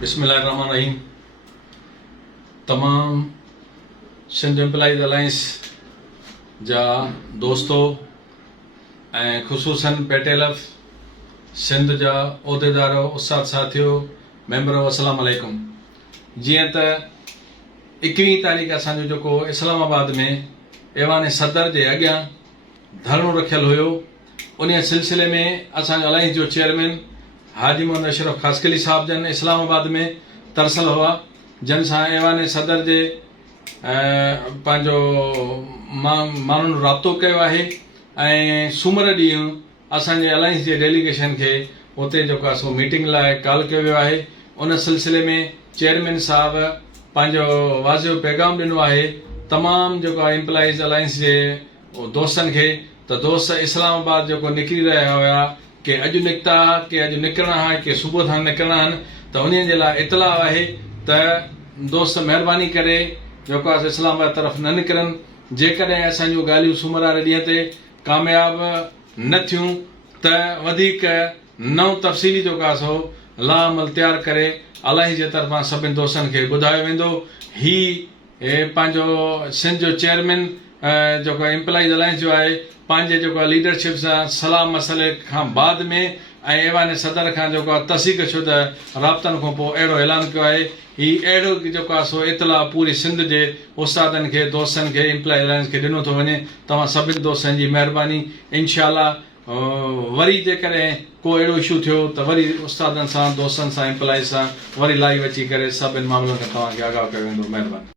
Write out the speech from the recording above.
बिस्मिल्लाहिर्रहमानिर्रहीम। तमाम Sindh employees alliance जा दोस्तों ऐं ख़ुसूसन पेटेलफ सिंध जा उहिदेदारो उस्ताद साथियो मेंबरो अस्सलाम वालेकुम। जीअं त 21 तारीख़ असांजो जेको इस्लामाबाद में ऐवान सदर जे अॻियां धरणो रखियल हुयो, उन सिलसिले में असांजो अलायंस जो चेयरमैन हाजी मोहम्मद अशरफ खासकली साहब जन इस्लामाबाद में तरसल हुआ, जन सां ऐवान सदर जे पंहिंजो माण्हुनि राब्तो कयो आहे ऐं सूमर ॾींहुं असांजे अलायंस जे डेलीगेशन खे उते जेको आहे सो मीटिंग लाइ कॉल कयो वियो आहे। उन सिलसिले में चेयरमैन साहब पंहिंजो वाज़िब पैगाम ॾिनो आहे तमामु जेको आहे एम्प्लॉइज़ अलायंस जे दोस्तनि खे, त दोस्त इस्लामाबाद जेको निकिरी रहिया हुआ कि अॼु निकिता, कि अॼु निकिरणा आहे, कि सुबुह सां निकिरणा आहिनि, त उन जे लाइ इतला आहे त दोस्त महिरबानी करे जेको आहे इस्लामाबाद तरफ़ न निकिरनि। जेकॾहिं असांजूं ॻाल्हियूं सूमर वारे ॾींहं ते कामयाब न थियूं त वधीक नओं तफ़सीली जेको आहे सो लाअमल तयारु करे अलायंस जे तरफ़ां सभिनी दोस्तनि खे ॿुधायो वेंदो। पंहिंजो सिंध जो चेयरमैन जेको एम्प्लॉइज अलायंस जो आहे, पंहिंजे जेको आहे लीडरशिप सां सलाह मसइले खां बाद में ऐं ऐवान सदर खां जेको आहे तसीक़ शुदा राब्तनि खां पोइ अहिड़ो ऐलान कयो आहे। अहिड़ो जेको आहे सो इतला पूरी सिंध जे उस्तादनि खे, दोस्तनि खे, एम्प्लॉइज अलायंस खे ॾिनो थो वञे। तव्हां सभिनी दोस्तनि जी महिरबानी। इंशाअल्लाह वरी जेकॾहिं को अहिड़ो इशू थियो त वरी उस्तादनि सां, दोस्तनि सां, एम्प्लॉइज सां वरी लाइव अची करे सभिनी मामलनि खे तव्हांखे आगाह कयो वेंदो। महिरबानी।